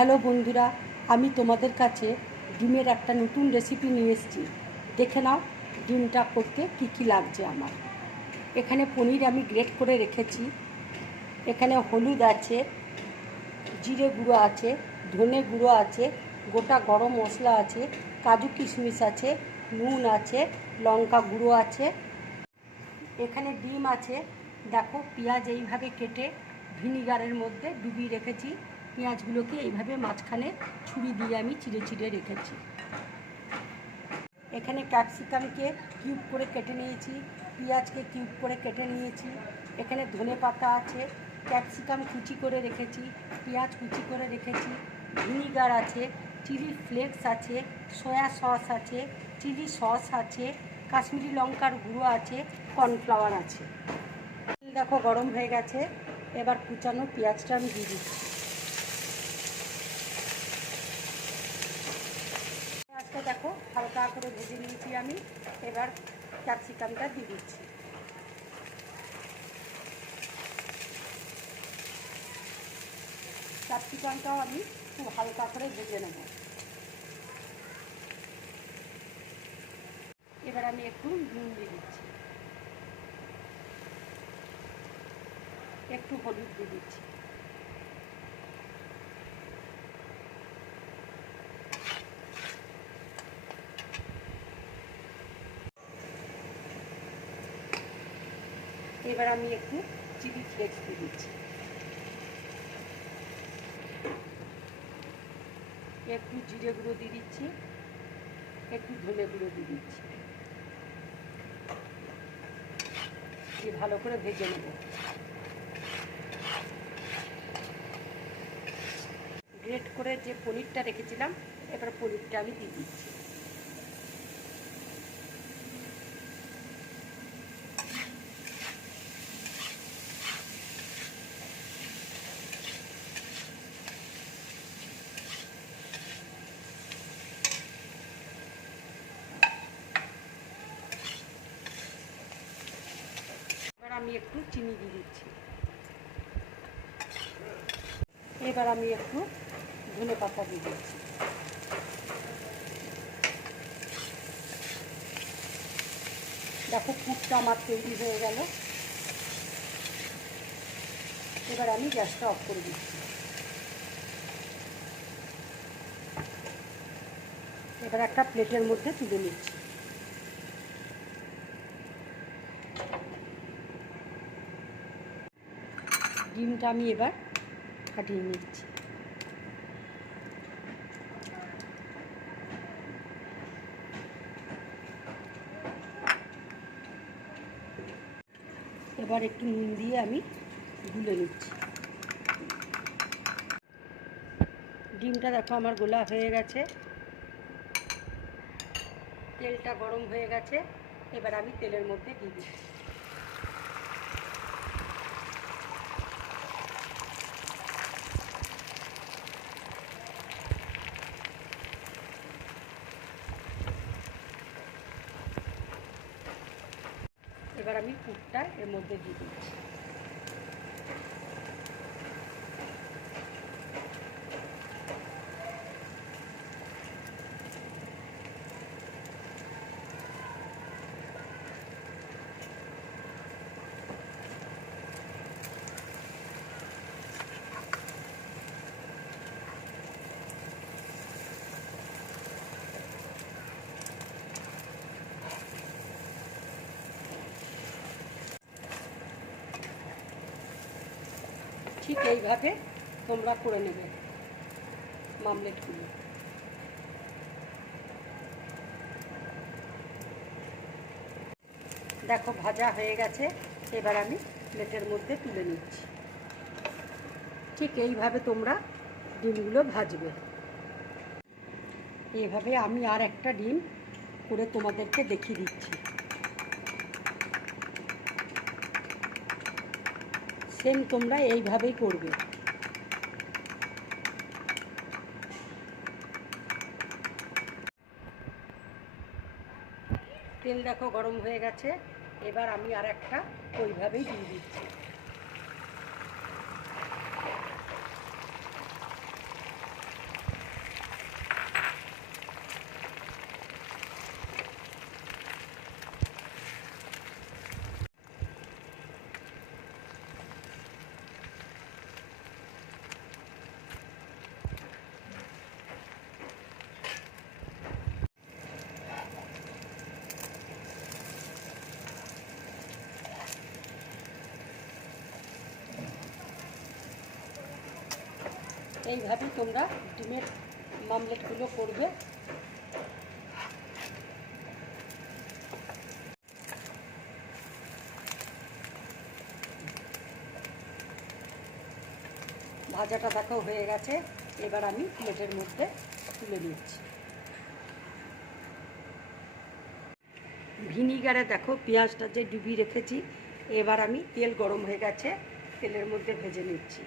Hello বন্ধুরা, আমি তোমাদের কাছে ডিমের একটা নতুন রেসিপি নিয়ে এসেছি। দেখে নাও ডিমটা করতে কী কী লাগছে আমার। এখানে পনির আমি গ্রেট করে রেখেছি, এখানে হলুদ আছে, জিরে গুঁড়ো আছে, ধনে গুঁড়ো আছে, গোটা গরম মশলা আছে, কাজু কিশমিশ আছে, নুন আছে, লঙ্কা গুঁড়ো আছে, এখানে ডিম আছে। দেখো পেঁয়াজ এইভাবে কেটে ভিনিগারের মধ্যে ডুবিয়ে রেখেছি। পেঁয়াজগুলোকে এইভাবে মাঝখানে ছুরি দিয়ে আমি চিড়ে চিড়ে রেখেছি। এখানে ক্যাপসিকামকে কিউব করে কেটে নিয়েছি, পেঁয়াজকে কিউব করে কেটে নিয়েছি। এখানে ধনে পাতা আছে, ক্যাপসিকাম কুচি করে রেখেছি, পেঁয়াজ কুচি করে রেখেছি, ভিনিগার আছে, চিলি ফ্লেক্স আছে, সয়া সস আছে, চিলি সস আছে, কাশ্মীরি লঙ্কার গুঁড়ো আছে, কর্নফ্লাওয়ার আছে। দেখো গরম হয়ে গেছে, এবার কুচানো পেঁয়াজটা আমি দিয়ে দিচ্ছি। পেঁয়াজটা দেখো হালকা করে ভেজে নিয়েছি আমি, এবার ক্যাপসিকামটা দিয়ে দিচ্ছি। ক্যাপসিকামটাও আমি খুব হালকা করে ভেজে নেব। এবার আমি একটু নুন দিয়ে দিচ্ছি, একটু হলুদ দিয়ে দিচ্ছি। এবার আমি একটু চিলি ফ্লেক্স দিয়ে দিচ্ছি, একটু জিরে গুঁড়ো দিয়ে দিচ্ছি, একটু ধনে গুঁড়ো দিয়ে দিচ্ছি, দিয়ে ভালো করে ভেজে নেব। গ্রেট করে যে পনিরটা রেখেছিলাম, এবার পনিরটা আমি দিয়ে দিচ্ছি। এবার আমি একটু চিনি দিয়ে দিচ্ছি। এবার আমি একটু ধনে পাতা দিয়ে দিচ্ছি। দেখো পুরটা আমার তৈরি হয়ে গেল। এবার আমি গ্যাসটা অফ করে দিচ্ছি। এবার একটা প্লেটের মধ্যে তুলে নিচ্ছি। ডিমটা আমি এবার ফাটিয়ে নিচ্ছি। এবার একটু নুন দিয়ে আমি গুলে নিচ্ছি। ডিমটা দেখো আমার গোলা হয়ে গেছে, তেলটা গরম হয়ে গেছে। এবার আমি তেলের মধ্যে দিয়ে দিচ্ছি। এবার আমি পুরটা এর মধ্যে দিয়ে দিচ্ছি। ঠিক এইভাবে তোমরা করে নেবে মামলেটগুলো। দেখো ভাজা হয়ে গেছে, এবার আমি প্লেটের মধ্যে তুলে নিচ্ছি। ঠিক এইভাবে তোমরা ডিমগুলো ভাজবে। এইভাবে আমি আর একটা ডিম করে তোমাদেরকে দেখিয়ে দিচ্ছি। সেম তোমরা এইভাবেই করবে। তেল দেখো গরম হয়ে গেছে, এবার আমি আর একটা ওইভাবেই দিয়ে দিচ্ছি। এইভাবেই তোমরা ডিমের মামলেটগুলো করবে। ভাজাটা দেখো হয়ে গেছে, এবার আমি প্লেটের মধ্যে তুলে নিচ্ছি। ভিনিগারে দেখো পেঁয়াজটা যে ডুবিয়ে রেখেছি, এবার আমি তেল গরম হয়ে গেছে, তেলের মধ্যে ভেজে নিচ্ছি।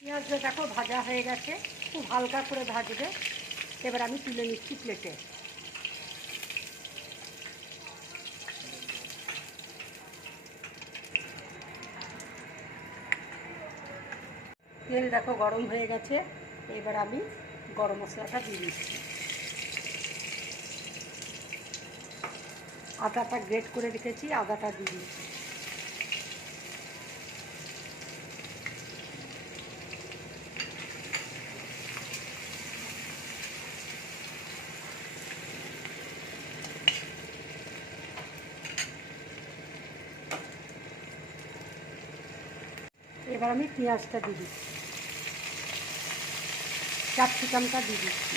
পেঁয়াজটা দেখো ভাজা হয়ে গেছে, খুব হালকা করে ভাজবে। এবার আমি তুলে নিচ্ছি প্লেটে। তেল দেখো গরম হয়ে গেছে, এবার আমি গরম মশলাটা দিয়ে দিচ্ছি। আদাটা গ্রেট করে রেখেছি, আদাটা দিয়ে দিচ্ছি। এবার আমি পেঁয়াজটা দিয়ে দিচ্ছি, ক্যাপসিকামটা দিয়ে দিচ্ছি।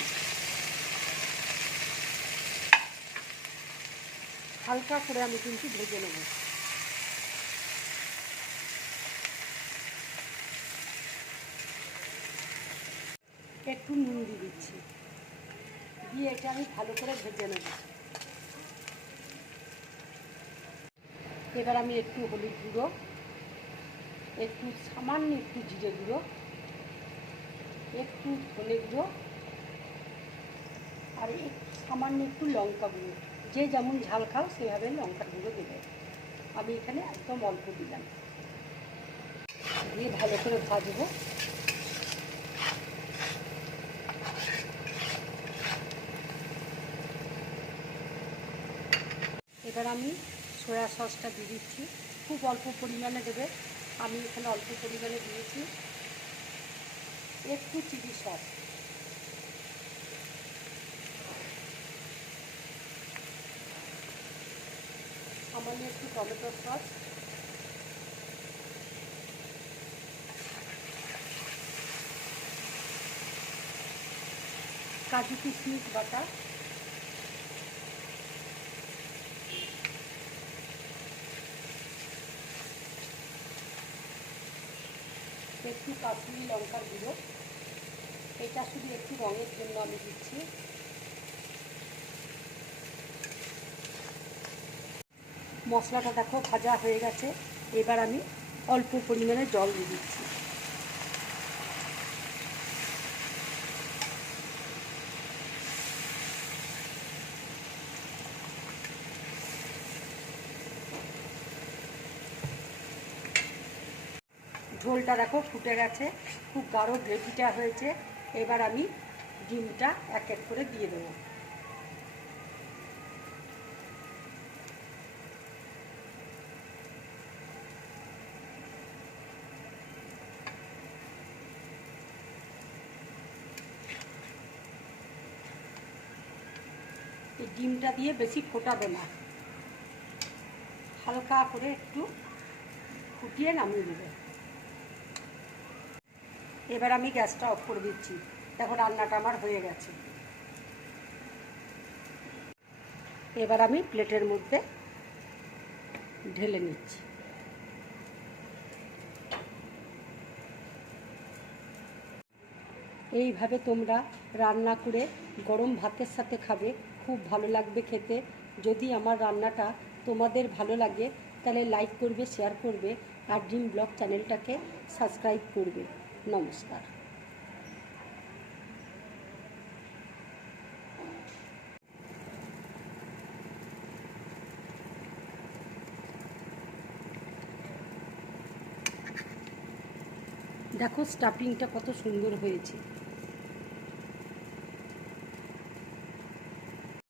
হালকা করে আমি কিন্তু ভেজে নেব। একটু নুন দিয়ে দিচ্ছি, দিয়ে এটা আমি ভালো করে ভেজে নেব। এবার আমি একটু হলুদ গুঁড়ো, একটু সামান্য একটু জিরে গুঁড়ো, একটু ধনে গুঁড়ো আর সামান্য একটু লঙ্কা গুঁড়ো, যে যেমন ঝাল খাও সেভাবে লঙ্কার গুঁড়ো দেবে। আমি এখানে একদম অল্প দিলাম, দিয়ে ভালো করে ভাজবো। এবার আমি সয়া সসটা দিয়ে দিচ্ছি, খুব অল্প পরিমাণে দেবে। আমি এখানে অল্প পরিমাণে দিয়েছি। একটু চিলি সস, সামান্য একটু টমেটো সস, কাজু কিশমিশ বাটা, একটু কাশ্মীরি লঙ্কার গুঁড়ো, এটা শুধু একটু রঙের জন্য আমি দিচ্ছি। মশলাটা দেখো ভাজা হয়ে গেছে, এবার আমি অল্প পরিমাণে জল দিয়ে দিচ্ছি। ঝোলটা দেখো ফুটে গেছে, খুব গাঢ় গ্রেভিটা হয়েছে। এবার আমি ডিমটা এক এক করে দিয়ে দেবো। এই ডিমটা দিয়ে বেশি ফোটাবে না, হালকা করে একটু ফুটিয়ে নামিয়ে দেবে। এবার আমি গ্যাসটা অফ করে দিচ্ছি। দেখো রান্নাটা আমার হয়ে গেছে। এবার আমি প্লেটের মধ্যে ঢেলে নিচ্ছি। এইভাবে তোমরা রান্না করে গরম ভাতের সাথে খাবে, খুব ভালো লাগবে খেতে। যদি আমার রান্নাটা তোমাদের ভালো লাগে তাহলে লাইক করবে, শেয়ার করবে আর ড্রিম ব্লগ চ্যানেলটাকে সাবস্ক্রাইব করবে। নমস্কার। দেখো স্টাফিংটা কত সুন্দর হয়েছে।